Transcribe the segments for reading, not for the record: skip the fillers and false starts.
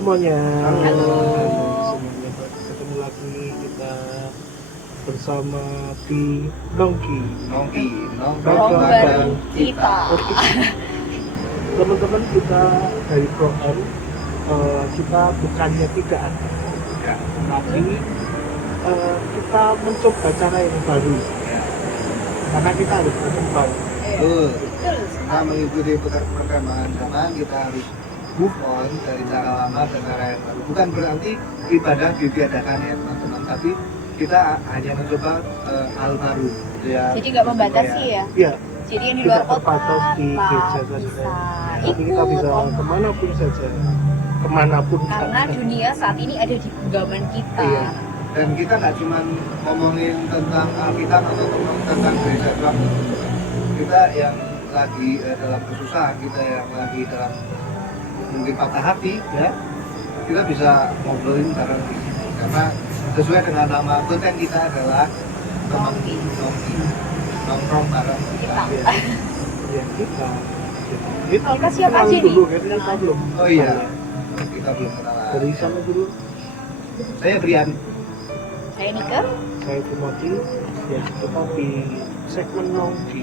semuanya. Halo. Semuanya. Ketemu lagi kita bersama di Nongki. Nongkrong Nongkrong bareng bareng kita. Oke. Teman-teman kita dari Pro M, kita bukannya tidak ada, Ya. tapi kita mencoba cara yang baru. Ya. Karena kita harus berkembang. Betul. Betul. Kita mengikuti perkembangan zaman, kita harus move on dari cara lama ke cara yang baru. Bukan berarti ibadah ditiadakan ya teman-teman, tapi kita hanya mencoba hal baru. Ya. Jadi nggak membatasi ya. Iya, Jadi yang di tidak luar kota terbatas di desa saja. bisa Tapi kita bisa ikut. kemanapun saja, kemanapun Karena saja. dunia saat ini ada di genggaman kita. Iya. Dan kita nggak cuma ngomongin tentang Alkitab atau tentang gereja doang. Kita yang lagi dalam kesusahan, kita yang lagi dalam mungkin patah hati, ya kita bisa ngobrolin bareng di sini. Karena sesuai dengan nama konten kita adalah teman nongkrong bareng kita. Kita. Ya kita Kita siapa kenal aja dulu, nih? kan kita belum. Oh iya, kita belum kenalan. Dari sana dulu, Saya Brian. Saya Nika. saya Timothy. Ya, kita di segmen Nongki,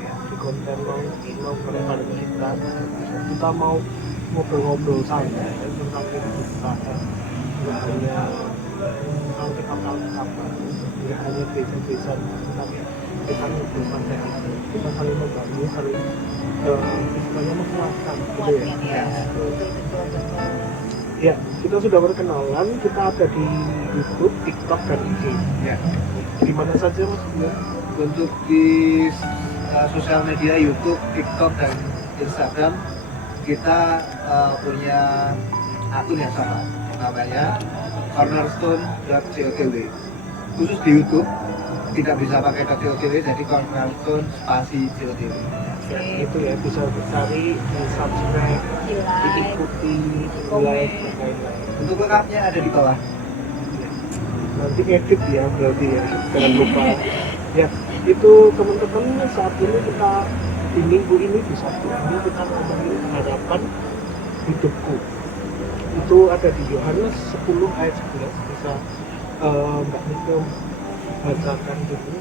ya, di konten Nongki, nongkrong bareng kita. Kita mau ngobrol-ngobrol santai tentang kehidupan, nggak hanya Alkitab, nggak hanya desa-desa, tapi kita ngobrol santai aja. Kita saling membantu, saling istilahnya menguatkan, gitu ya. Muatkan ya. Betul. Ya, kita sudah berkenalan, kita ada di YouTube, TikTok, dan IG. Ya. Di mana saja mas? Ya. Untuk di sosial media YouTube, TikTok, dan Instagram kita punya akun yang sama, namanya cornerstone.cotw. Khusus di YouTube tidak bisa pakai .cotw, jadi cornerstone spasi cotw. Ya, itu ya bisa dicari, di subscribe, Di like. diikuti, di komen. like, dan lain-lain. Untuk lengkapnya ada di bawah. Ya. Nanti edit ya berarti ya, jangan lupa. Ya, itu teman-teman saat ini kita di minggu ini di Sabtu ini kita ngomongin harapan hidupku. Itu ada di Yohanes 10 ayat 11. Bisa Mbak Nika bacakan dulu.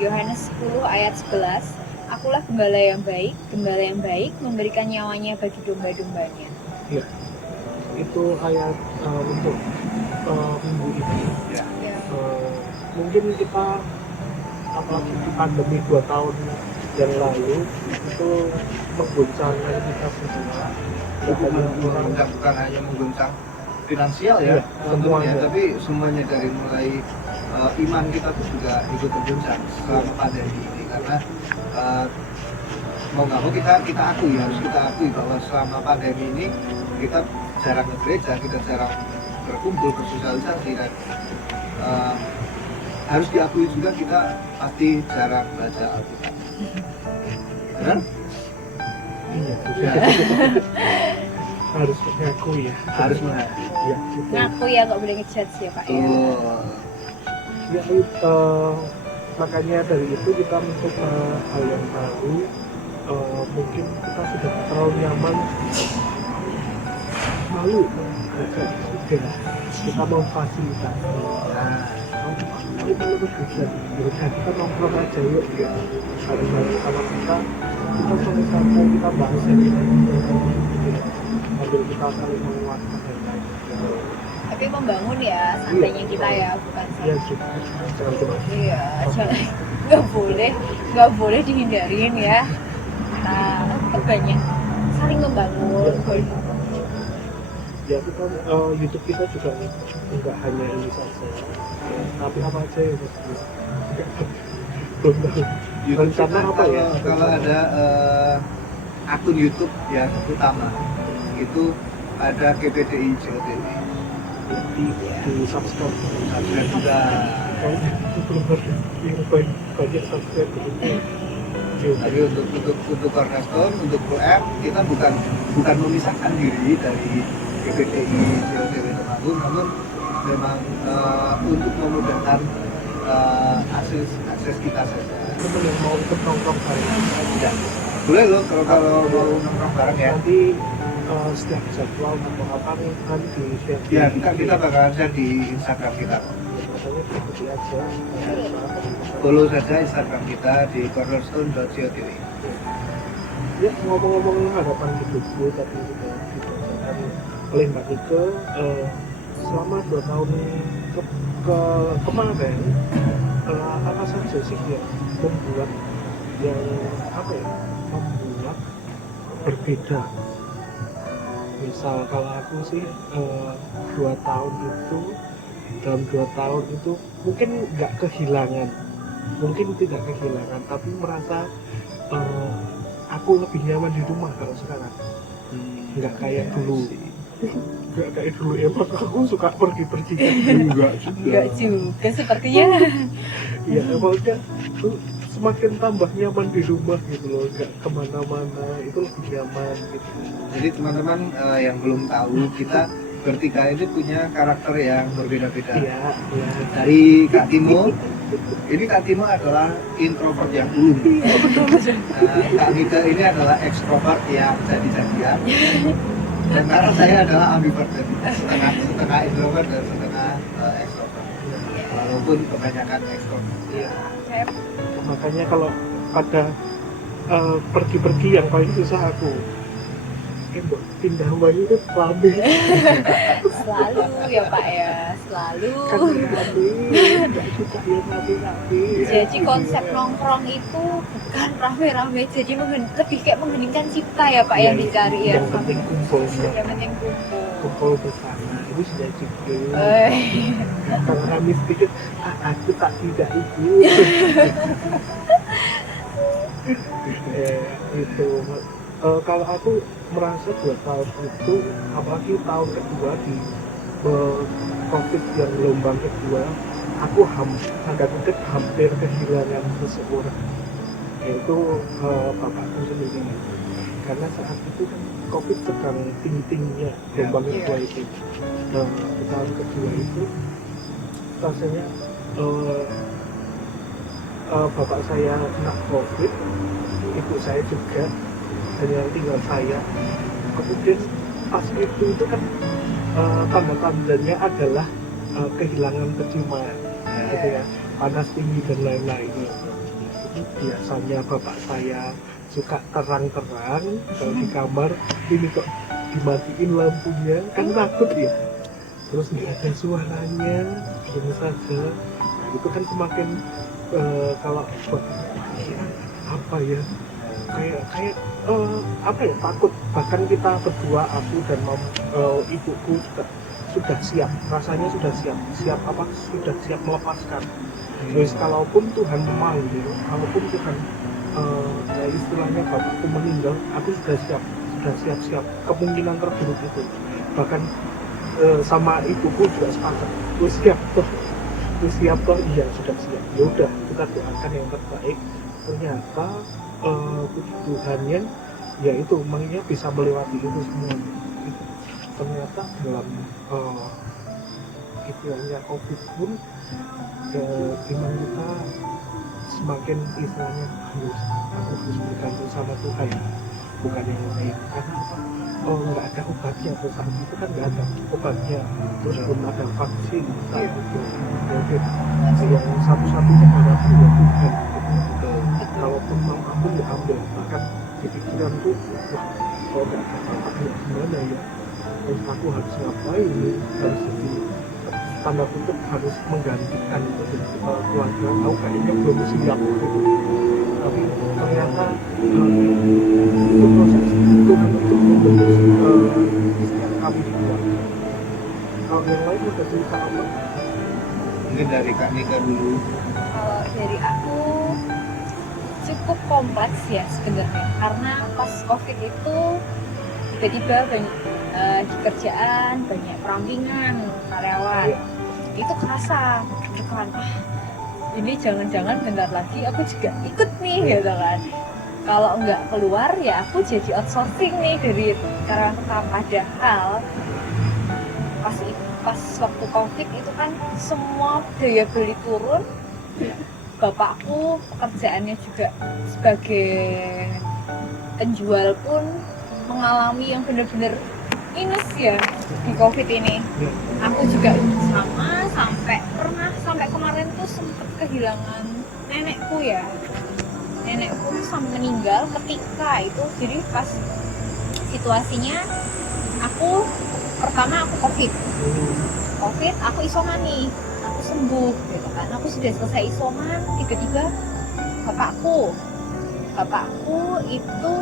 Yohanes 10 ayat 11. Akulah gembala yang baik memberikan nyawanya bagi domba-dombanya. Ya, itu ayat untuk minggu ini. Ya. Ya. Mungkin kita apalagi di pandemi 2 tahun yang lalu itu mengguncangkan kita semua. Bukan hanya mengguncang finansial ya, Iya, tentunya, semuanya. tapi semuanya dari mulai iman kita tuh juga ikut terguncang selama pandemi ini, karena mau nggak mau harus kita akui bahwa selama pandemi ini kita jarang ke gereja, kita jarang berkumpul, bersosialisasi, dan harus diakui juga kita pasti jarang baca Alkitab. Benar? Iya, harus mengaku ya. Harus mengaku. Ya, gitu. Ngaku ya, nggak boleh ngejudge ya Pak ya. Tuh. Ya, makanya dari itu kita mencoba hal yang baru. Mungkin kita sudah terlalu nyaman, malu sudah kita memfasilitasi. Kita lebih bisa yaudah kita nongkrong aja yuk ya. Hari-hari sama kita santai-santai kita bahas yang sambil kita saling menguatkan dan lain. Tapi membangun ya santainya kita ya, bukan Iya sih. juga, jangan cuma Iya, jangan nggak boleh dihindarin ya. Kita banyak saling membangun. ya kita YouTube kita juga enggak hanya ini saja, tapi apa aja ya mas? Belum tahu. YouTube Rencana kita apa ya? kalau ada akun YouTube yang utama itu ada GPDI COTW. Di subscribe. Subscribe juga. Belum yang banyak subscribe gitu. Tapi untuk Cornerstone, untuk Pro M, kita bukan memisahkan diri dari GPDI COTW Temanggung, namun memang untuk memudahkan akses kita saja. Temen yang mau ikut nongkrong bareng Ya. Boleh loh kalau mau nongkrong bareng ya. nanti setiap jadwal atau apa nih kan di share Ya, kan kita bakal share di Instagram kita. makanya ikuti aja Follow saja Instagram kita di cornerstone.co.id. ya ngomong-ngomong harapan hidupku tadi juga dibacakan oleh Mbak Nike selama 2 tahun kemarin apa saja sih yang membuat membuat berbeda. Misal kalau aku sih 2 tahun itu dalam 2 tahun itu mungkin nggak kehilangan, mungkin tidak kehilangan, tapi merasa aku lebih nyaman di rumah kalau sekarang. Nggak kayak dulu. Nggak kayak dulu emang aku suka pergi-pergi kan. Enggak juga sepertinya. Ya emangnya semakin tambah nyaman di rumah gitu loh, nggak kemana-mana, itu lebih nyaman gitu. Jadi teman-teman yang belum tahu, kita bertiga ini punya karakter yang berbeda-beda. Iya. Dari Kak Timo, ini Kak Timo adalah introvert yang ulung. Kak Nike ini adalah ekstrovert yang jadi-jadian. Dan karena saya adalah ambivert, setengah introvert dan setengah ekstrovert. Walaupun kebanyakan ekstrovert. Iya. Makanya kalau ada pergi-pergi yang paling susah aku pindah rumahnya itu rame Selalu ya Pak ya, selalu. kan rame, nggak suka yang rame-rame. Jadi konsep nongkrong itu bukan rame-rame, jadi lebih kayak mengheningkan cipta ya Pak yang dicari ya. Yang penting kumpulnya, Yang penting kumpul. kumpul bersama itu sudah cukup. Eh, Kalau rame sedikit, aku tak tidak itu. Itu kalau aku merasa 2 tahun itu, apalagi tahun kedua di COVID yang gelombang kedua, aku hampir kehilangan seseorang, yaitu bapakku sendiri. Karena saat itu kan COVID sedang tinggi-tingginya gelombang kedua itu. Nah, di tahun kedua itu rasanya bapak saya kena COVID, ibu saya juga, dan yang tinggal saya. Kemudian pas itu kan tanda-tandanya adalah kehilangan penciuman, gitu ya, panas tinggi dan lain-lain. Jadi biasanya bapak saya suka terang-terang kalau di kamar, ini kok dimatiin lampunya, kan takut ya. Terus nggak ada suaranya, diam saja. Itu kan semakin kalau apa ya, kayak takut. Bahkan kita berdua, aku dan ibuku sudah siap, rasanya sudah siap melepaskan. Terus kalaupun Tuhan memanggil, kalaupun Tuhan ya istilahnya bapakku meninggal, aku sudah siap kemungkinan terburuk itu. Bahkan sama ibuku juga sepakat, siap toh, iya sudah siap. Ya udah, kita doakan yang terbaik. Ternyata puji Tuhannya, ya itu makanya bisa melewati itu semua. Ternyata dalam istilahnya COVID pun gimana kita semakin istilahnya aku harus bergantung sama Tuhan, bukan yang lain. Karena apa? Nggak ada obatnya, saat itu kan nggak ada obatnya, terus belum ada vaksin saat itu. Jadi yang satu-satunya harapan ya Tuhan. Kalaupun mau ambil ya ambil. Bahkan di pikiranku, wah kalau nggak ada apa gimana ya? Terus aku harus ngapain nih? Harus jadi tanda kutip harus menggantikan keluarga. Aku kayaknya belum siap gitu. Tapi ternyata itu proses Tuhan untuk membentuk setiap kami di keluarga. Kalau yang lain udah cerita apa? Mungkin dari Kak Nika dulu. Kalau dari aku cukup kompleks ya sebenarnya, karena pas COVID itu tiba-tiba banyak di kerjaan, banyak perampingan karyawan, itu kerasa gitu kan, ini jangan-jangan bentar lagi aku juga ikut nih gitu kan. Kalau nggak keluar ya aku jadi outsourcing nih dari karyawan tetap. Padahal pas waktu COVID itu kan semua daya beli turun. Bapakku pekerjaannya juga sebagai penjual pun mengalami yang bener-bener minus ya di COVID ini. Ya. Aku juga sama, sampai kemarin tuh sempet kehilangan nenekku ya. Nenekku tuh sampai meninggal ketika itu. Jadi pas situasinya pertama aku COVID, aku isoman nih, aku sembuh gitu kan, aku sudah selesai isoman, tiba-tiba bapakku itu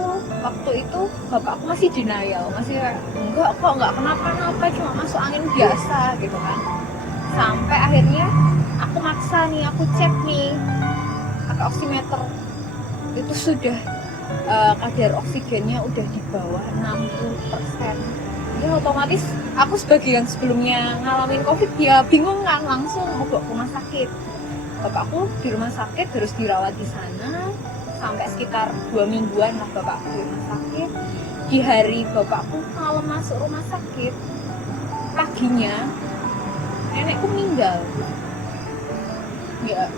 waktu itu bapakku masih denial, masih kayak enggak kenapa-napa, cuma masuk angin biasa gitu kan. Sampai akhirnya aku maksa nih, aku cek nih pakai oximeter, itu sudah kadar oksigennya udah di bawah 60%. Ya otomatis aku sebagai yang sebelumnya ngalamin COVID ya bingung kan, langsung mau bawa ke rumah sakit. Bapakku di rumah sakit terus dirawat di sana sampai sekitar 2 mingguan lah bapakku di rumah sakit. Di hari bapakku malam masuk rumah sakit, paginya nenekku meninggal. Ya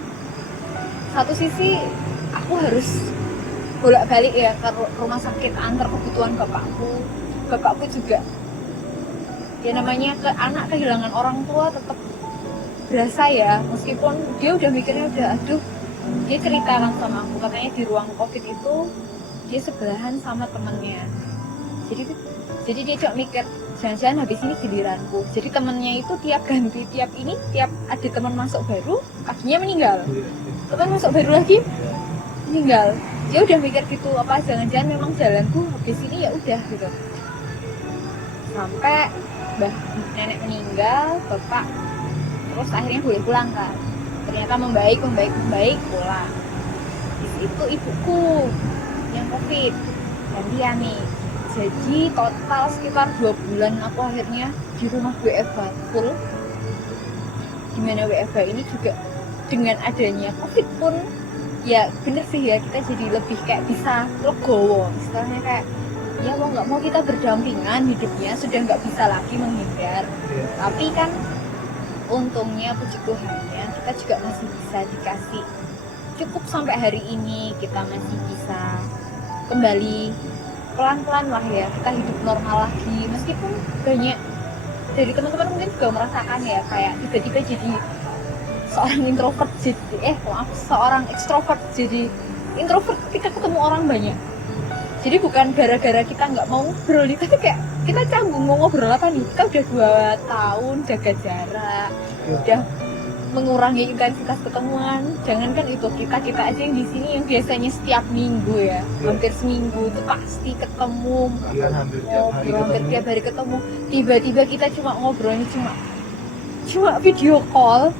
satu sisi aku harus bolak-balik ya ke rumah sakit antar kebutuhan bapakku juga ya, namanya anak kehilangan orang tua tetap berasa ya, meskipun dia udah mikirnya aduh, dia ceritakan sama aku katanya di ruang COVID itu dia sebelahan sama temennya, jadi dia cuma mikir jangan-jangan habis ini giliranku. Jadi temennya itu tiap ada teman masuk baru paginya meninggal, teman masuk baru lagi meninggal. Dia udah mikir gitu, apa jangan-jangan memang jalanku habis ini ya udah gitu. Sampai nenek meninggal, bapak terus akhirnya boleh pulang kan. Ternyata membaik pulang. Di situ ibuku yang COVID gantian nih. Jadi total sekitar 2 bulan aku akhirnya di rumah WFH full. Dimana WFH ini juga dengan adanya COVID pun ya bener sih ya, kita jadi lebih kayak bisa legowo, istilahnya kayak ya mau nggak mau kita berdampingan hidupnya, sudah nggak bisa lagi menghindar. Tapi kan untungnya puji Tuhannya kita juga masih bisa dikasih cukup sampai hari ini, kita masih bisa kembali pelan-pelan lah ya, kita hidup normal lagi. Meskipun banyak dari teman-teman mungkin juga merasakan ya, kayak tiba-tiba jadi seorang introvert seorang ekstrovert jadi introvert ketika ketemu orang banyak. Jadi bukan gara-gara kita nggak mau ngobrol, tapi kayak kita canggung mau ngobrol apa nih. Kita udah 2 tahun jaga jarak, udah mengurangi intensitas ketemuan. Jangankan itu, kita aja yang di sini yang biasanya setiap minggu ya, hampir seminggu itu pasti ketemu, hampir tiap hari ketemu. Tiba-tiba kita cuma ngobrolnya cuma video call.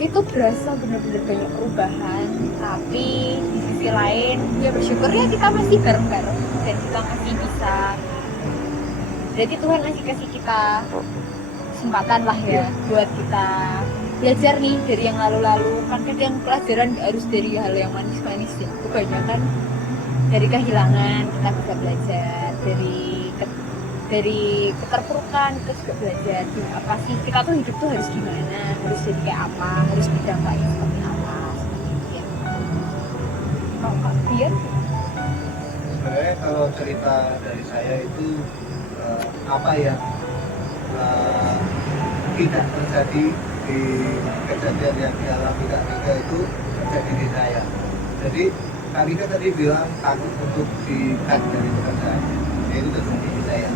Itu berasa benar-benar banyak perubahan. Tapi di sisi lain ya bersyukur ya kita masih bareng-bareng dan kita masih bisa, jadi Tuhan masih kasih kita kesempatan lah ya buat kita belajar nih dari yang lalu-lalu. Kan kadang pelajaran gak harus dari hal yang manis-manis ya, kebanyakan dari kehilangan kita bisa belajar, dari keterpurukan kita juga belajar apa sih kita tuh hidup tuh harus gimana, harus jadi kayak apa, harus berdampaknya seperti apa, seperti itu ya. Kalau Kak Bian? Sebenarnya kalau cerita dari saya itu apa yang tidak terjadi di kejadian yang dialami Kak Rika itu terjadi di saya. Jadi Kak Rika tadi bilang takut untuk di-cut dari pekerjaan, ya itu terjadi di saya.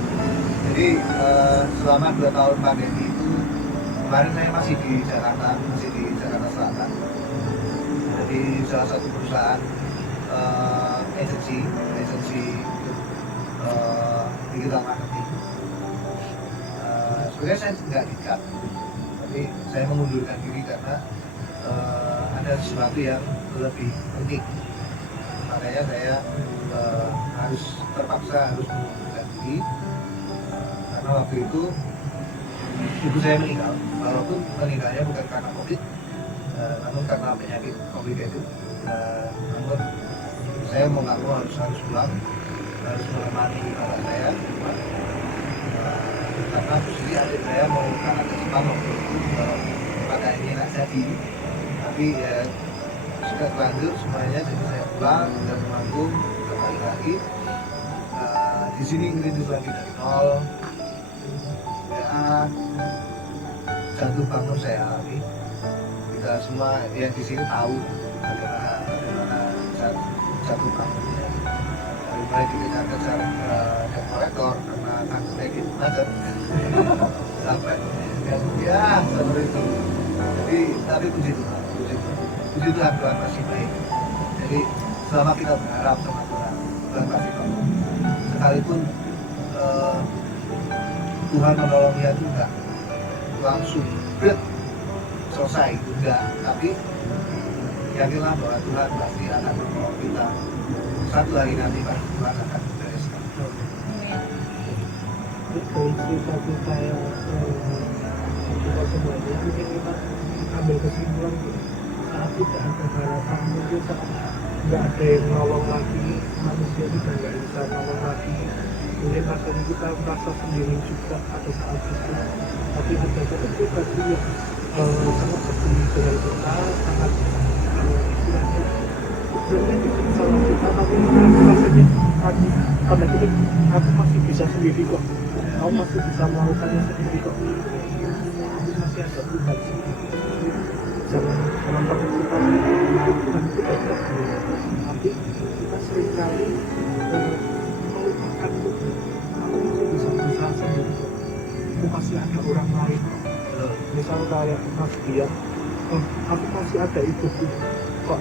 Jadi selama 2 tahun pandemi itu, kemarin saya masih di Jakarta Selatan. Jadi salah satu perusahaan agensi digital marketing. Sebenarnya saya nggak di-cut, tapi saya mengundurkan diri karena ada sesuatu yang lebih penting. Makanya saya terpaksa harus mengundurkan diri. Karena waktu itu ibu saya meninggal, walaupun meninggalnya bukan karena COVID, namun karena penyakit complicated. Namun saya mau nggak mau harus pulang, harus menemani bapak saya, karena posisi adik saya mau karena ke Jepang waktu itu, pada ini nggak jadi, tapi ya sudah terlanjur semuanya, jadi saya pulang dan manggung kembali lagi. di sini ngerintis lagi dari nol. Ya, jatuh bangun saya alami. Kita semua yang di sini tahu bagaimana jatuh bangunnya. Dari mulai dikejar-kejar debt collector karena takutnya gitu macet sampai ya seperti itu. Jadi tapi puji Tuhan, puji Tuhan, Tuhan masih baik. Jadi selama kita berharap sama Tuhan, Tuhan pasti tolong. Sekalipun Tuhan menolongnya itu enggak langsung selesai juga, tapi yakinlah bahwa Tuhan pasti akan menolong kita. Satu hari nanti pasti Tuhan akan membereskan. Dari cerita-cerita yang kita semuanya mungkin kita ambil kesimpulan gitu. Saat tidak ada harapan, mungkin saat nggak ada yang nolong lagi, manusia kita nggak bisa nolong lagi, mungkin rasanya kita merasa sendiri juga pada saat itu. Tapi ada satu pribadi yang sangat peduli dengan kita, sangat istilahnya sebenarnya tidak salah kita, tapi rasanya pada kita aku masih bisa sendiri kok, aku masih bisa melakukannya sendiri kok, aku masih ada Tuhan sih. Jangan pernah kita Tuhan itu ada, tapi kita seringkali melupakan Tuhan. Aku masih bisa berusaha sendiri kok, aku masih ada orang lain. Misal kayak Mas Dian, aku masih ada ibuku kok.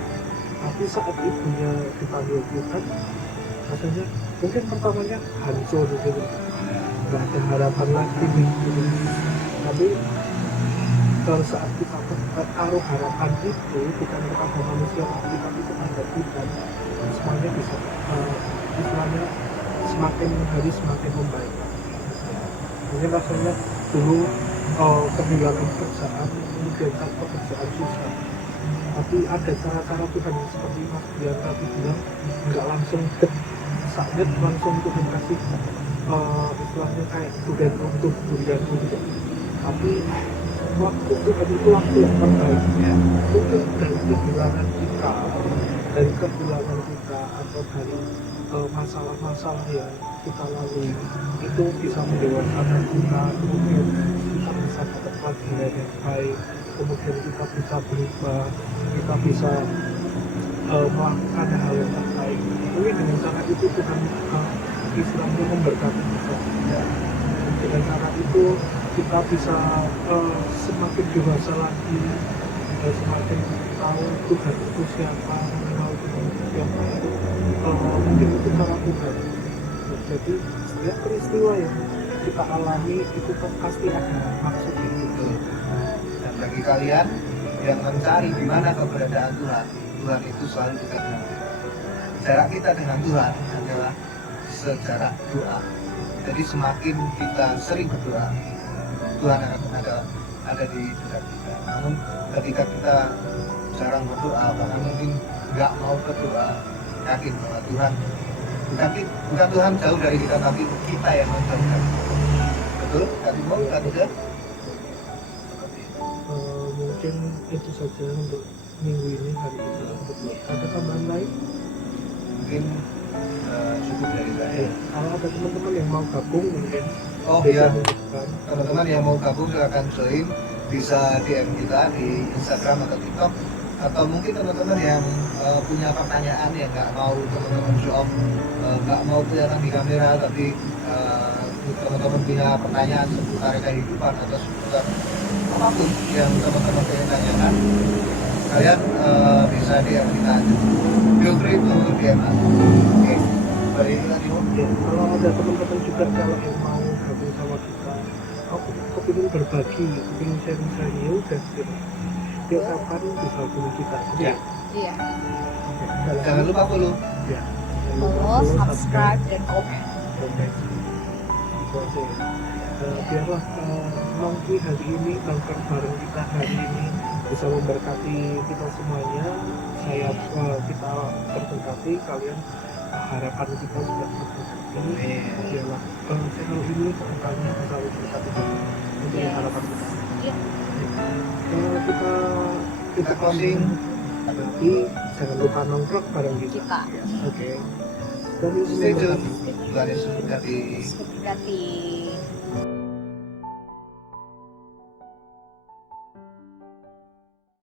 Tapi saat ibunya dipanggil Tuhan, rasanya mungkin pertamanya hancur gitu, nggak ada harapan lagi gitu. Tapi kalau saat kita taruh harapan itu bukan kepada manusia lagi, tapi kepada Tuhan, semuanya bisa istilahnya semakin hari semakin membaik. Mungkin rasanya dulu kehilangan pekerjaan, kemudian saat pekerjaan susah, tapi ada cara-cara Tuhan seperti Mas Dian tadi bilang, nggak langsung saatnya langsung Tuhan kasih istilahnya kayak durian runtuh gitu, tapi waktu Tuhan itu waktu yang terbaik ya. Mungkin dari kehilangan kita atau dari masalah-masalah yang kita lalui itu bisa mendewasakan kita, kemudian kita bisa dapat pelajaran yang baik, kemudian kita bisa berubah, kita bisa melakukan hal yang terbaik. Mungkin dengan cara itu Tuhan istilahnya memberkati kita. Dengan cara itu kita bisa semakin dewasa lagi, semakin tahu Tuhan itu siapa, mengenal Tuhan itu siapa. Mungkin itu cara Tuhan. Jadi setiap peristiwa yang kita alami itu pasti ada maksud itu. Dan bagi kalian yang mencari di mana keberadaan Tuhan, Tuhan itu selalu dekat dengan kita. Jarak kita dengan Tuhan adalah sejarak doa. Jadi semakin kita sering berdoa, Tuhan akan ada di dekat kita. Namun ketika kita jarang berdoa, bahkan mungkin nggak mau berdoa, yakin bahwa Tuhan bukan Tuhan jauh dari kita, tapi kita yang menjauhkan. Betul? Tadi mau nggak tidak? Mungkin itu saja untuk minggu ini, hari ini. Ada tambahan lain? Mungkin cukup dari saya. Kalau ada teman-teman yang mau gabung mungkin Iya, menunjukkan. teman-teman yang mau gabung silakan join, bisa DM kita di Instagram atau TikTok, atau mungkin teman-teman yang punya pertanyaan yang nggak mau teman-teman show off, nggak mau kelihatan di kamera, tapi teman-teman punya pertanyaan seputar kehidupan atau seputar apapun yang teman-teman pengen tanyakan, kalian bisa DM kita aja. Feel free to DM us. Oke, balik lagi Om. Ya, kalau ada teman-teman juga kalau yang mau gabung sama kita, aku kepingin berbagi, kepingin sharing-sharing, ya udah gitu. Tiap kapan bisa hubungi kita. Ya. Iya. Oke, Jangan lupa follow. Ya. Follow, subscribe, dan komen. Oke. Itu aja ya. Biarlah nanti hari ini nongkrong bareng kita hari ini bisa memberkati kita semuanya. Kita terberkati, kalian harapan kita sudah terberkati. Biarlah channel ini kedepannya bisa memberkati kita. Itu Yes. harapan kita. Iya. Kita closing. nanti jangan lupa nongkrong bareng kita. Kita. Oke. Dari Stay tune. Stay Garis tune. dari Seperti